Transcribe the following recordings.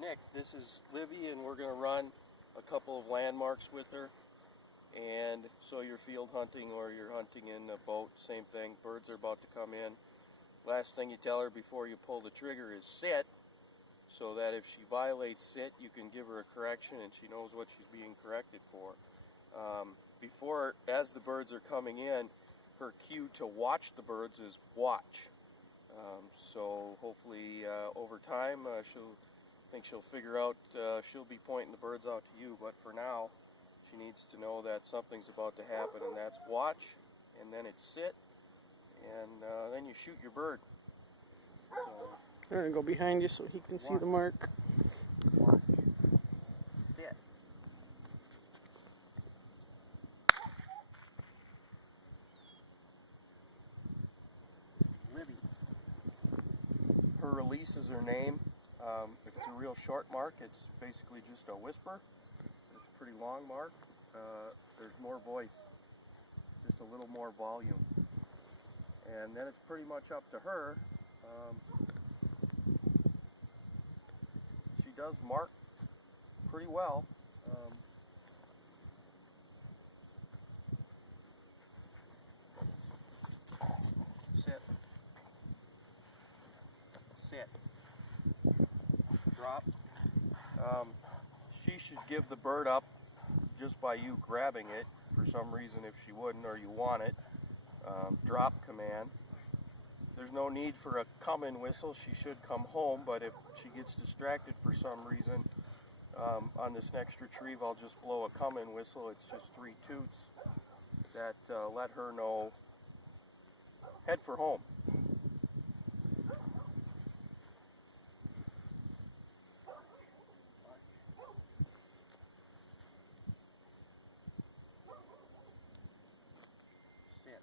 Nick. This is Livvy, and we're going to run a couple of landmarks with her. And so you're field hunting or you're hunting in a boat, same thing. Birds are about to come in. Last thing you tell her before you pull the trigger is sit, so that if she violates sit, you can give her a correction and she knows what she's being corrected for. As the birds are coming in, her cue to watch the birds is watch. So hopefully over time she'll figure out she'll be pointing the birds out to you, but for now she needs to know that something's about to happen, and that's watch, and then it's sit, and then you shoot your bird. So, I'm going to go behind you so he can see the mark. Watch. Sit. Livvy. Her release is her name. If it's a real short mark, it's basically just a whisper. It's a pretty long mark. There's more voice, just a little more volume. And then it's pretty much up to her. She does mark pretty well. Sit. Sit. Drop. She should give the bird up just by you grabbing it for some reason if she wouldn't, or you want it. Drop command. There's no need for a come-in whistle. She should come home, but if she gets distracted for some reason, on this next retrieve I'll just blow a come-in whistle. It's just 3 toots that let her know, head for home. Sit.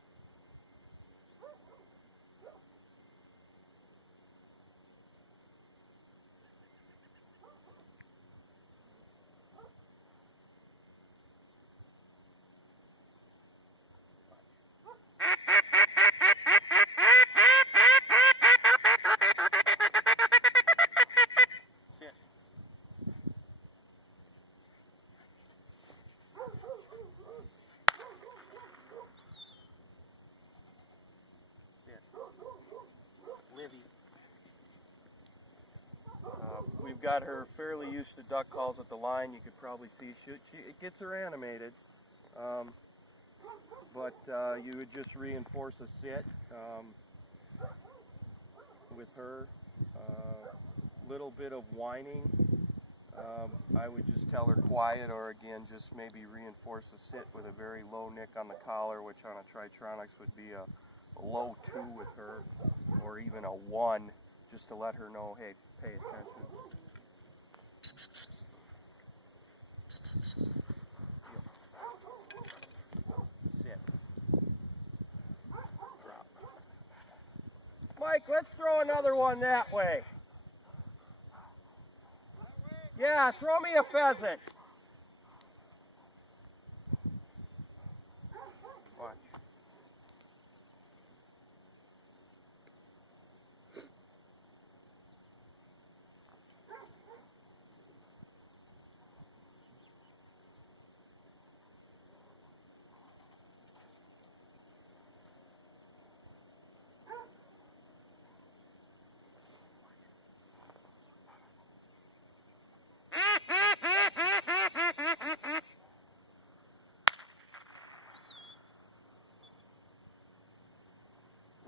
Sit. Sit. Livvy. We've got her fairly used to duck calls at the line. You could probably see it gets her animated. But you would just reinforce a sit with her. Little bit of whining. I would just tell her quiet, or again just maybe reinforce a sit with a very low nick on the collar, which on a Tritronics would be a low 2 with her, or even a 1, just to let her know, hey, pay attention. Sit. Drop. Mike, let's throw another one that way. Yeah, throw me a pheasant. Watch.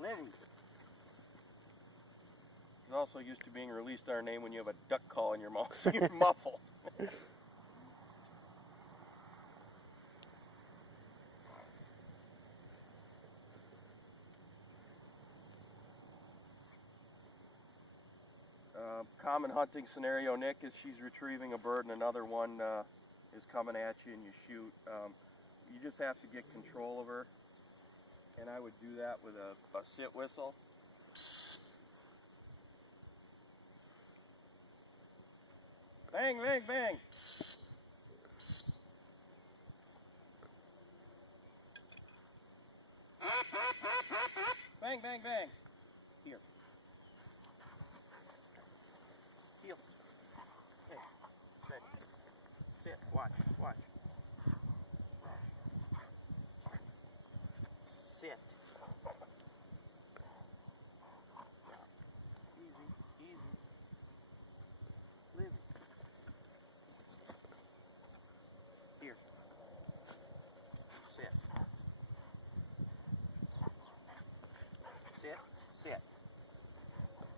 Livvy. It's also used to being released our name when you have a duck call in your mouth. You're muffled. Common hunting scenario, Nick, is she's retrieving a bird and another one is coming at you and you shoot. You just have to get control of her, and I would do that with a sit whistle. Bang, bang, bang. Bang, bang, bang. Here. Heel. sit.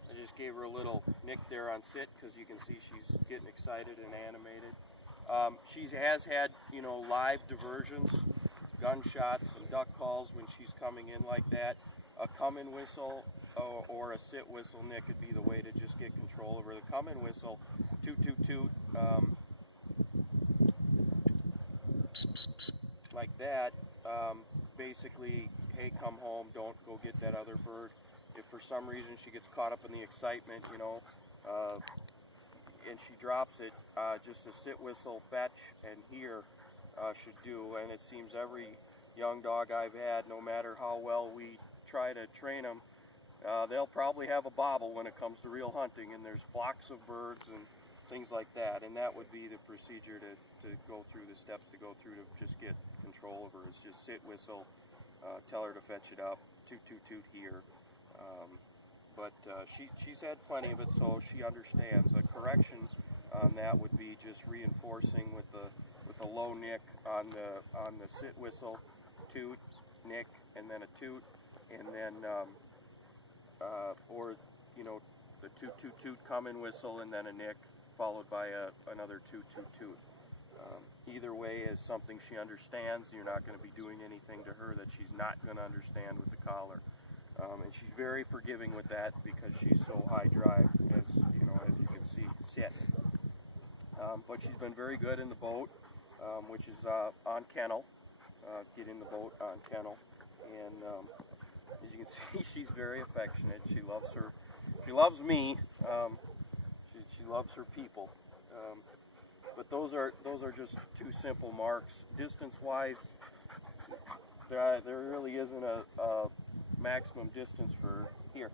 I just gave her a little nick there on sit because you can see she's getting excited and animated. She has had, you know, live diversions, gunshots and duck calls when she's coming in like that. A come-in whistle or a sit whistle, Nick, would be the way to just get control over the come-in whistle. Toot, toot, toot. Like that. Basically, hey, come home, don't go get that other bird. If for some reason she gets caught up in the excitement, you know, and she drops it, just a sit whistle, fetch, and here should do. And it seems every young dog I've had, no matter how well we try to train them, they'll probably have a bobble when it comes to real hunting, and there's flocks of birds and things like that. And that would be the procedure to go through, the steps to go through to just get control of her. Is just sit whistle, tell her to fetch it up, toot toot toot here. But she's had plenty of it, so she understands. A correction on that would be just reinforcing with the low nick on the sit whistle, toot, nick, and then a toot, and then or you know, the toot toot toot come-in whistle and then a nick followed by another toot toot toot. Either way is something she understands. You're not going to be doing anything to her that she's not going to understand with the collar. And she's very forgiving with that because she's so high drive, as you know, as you can see. Sit. But she's been very good in the boat, which is on kennel. Get in the boat on kennel, and as you can see, she's very affectionate. She loves her. She loves me. She loves her people. But those are just two simple marks. Distance-wise, there really isn't a maximum distance for here.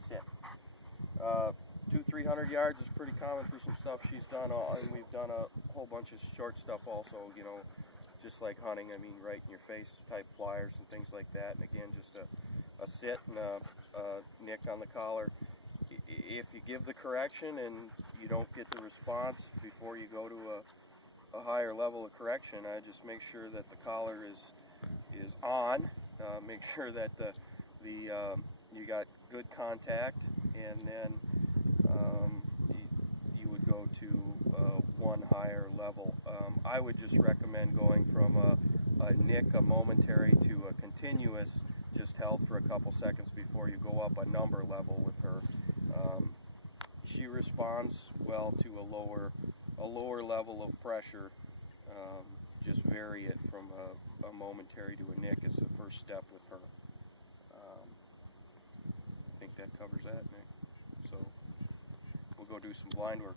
Sit. 200-300 yards is pretty common for some stuff she's done, and we've done a whole bunch of short stuff also. You know, just like hunting. I mean, right in your face type flyers and things like that. And again, just a sit and a nick on the collar. If you give the correction and you don't get the response before you go to a higher level of correction, I just make sure that the collar is on. Make sure that you got good contact, and then you would go to one higher level. I would just recommend going from a nick, a momentary, to a continuous, just held for a couple seconds before you go up a number level with her. She responds well to a lower level of pressure. Just vary it from a momentary to a nick is the first step with her. I think that covers that, Nick. So we'll go do some blind work.